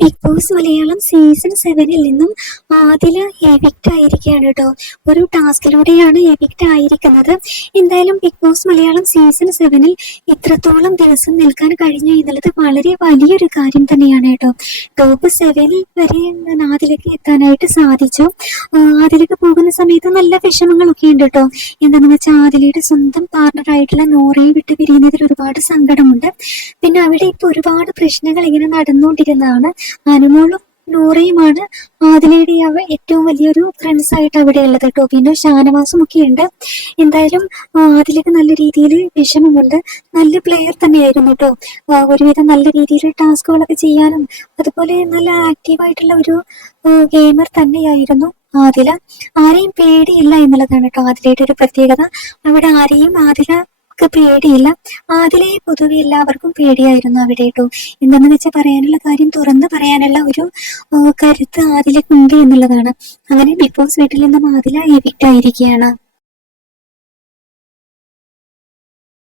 Big boss Malayalam season സെവനിൽ നിന്നും Adila evict ആയിരിക്കുകയാണ് കേട്ടോ. ഒരു ടാസ്കിലൂടെയാണ് എവിക്റ്റ് ആയിരിക്കുന്നത്. എന്തായാലും ബിഗ് ബോസ് മലയാളം സീസൺ സെവനിൽ ഇത്രത്തോളം ദിവസം നിൽക്കാൻ കഴിഞ്ഞു എന്നുള്ളത് വളരെ വലിയൊരു കാര്യം തന്നെയാണ് കേട്ടോ. ടോപ്പ് സെവനിൽ വരെ ആദിലേക്ക് എത്താനായിട്ട് സാധിച്ചു. ആദിലേക്ക് പോകുന്ന സമയത്ത് നല്ല വിഷമങ്ങളൊക്കെ ഉണ്ട് കേട്ടോ. എന്താണെന്ന് വെച്ചാൽ ആദിലയുടെ സ്വന്തം പാർട്ണറായിട്ടുള്ള നോറയെ വിട്ട് പിരിയുന്നതിൽ ഒരുപാട് സങ്കടമുണ്ട്. പിന്നെ അവിടെ ഇപ്പൊ ഒരുപാട് പ്രശ്നങ്ങൾ ഇങ്ങനെ നടന്നുകൊണ്ടിരുന്നതാണ്. അനുമോളും നൂറയുമാണ് ആദിലയുടെ ഏറ്റവും വലിയൊരു ഫ്രണ്ട്സ് ആയിട്ട് അവിടെ ഉള്ളത് കേട്ടോ. പിന്നെ ഷാനവാസും ഒക്കെ ഉണ്ട് എന്തായാലും ആദിലക്ക് നല്ല രീതിയിൽ വിഷമമുണ്ട്. നല്ല പ്ലെയർ തന്നെയായിരുന്നു കേട്ടോ. ഒരുവിധം നല്ല രീതിയിൽ ടാസ്കുകളൊക്കെ ചെയ്യാനും അതുപോലെ നല്ല ആക്റ്റീവായിട്ടുള്ള ഒരു ഗെയിമർ തന്നെയായിരുന്നു ആദില. ആരെയും പേടിയില്ല എന്നുള്ളതാണ് കേട്ടോ ആദിലയുടെ ഒരു പ്രത്യേകത. അവിടെ ആരെയും ആദില ക്ക് പേടിയില്ല. അതിലെ പൊതുവെ എല്ലാവർക്കും പേടിയായിരുന്നു അവിടെ കേട്ടോ. എന്തെന്ന് വെച്ചാൽ പറയാനുള്ള കാര്യം തുറന്ന് പറയാനുള്ള ഒരു കരുത്ത് ആദിലക്കുണ്ട് എന്നുള്ളതാണ്. അങ്ങനെ ബിഗ് ബോസ് വീട്ടിൽ നിന്നും ആദില എവിക്റ്റ് ആയിരിക്കുകയാണ്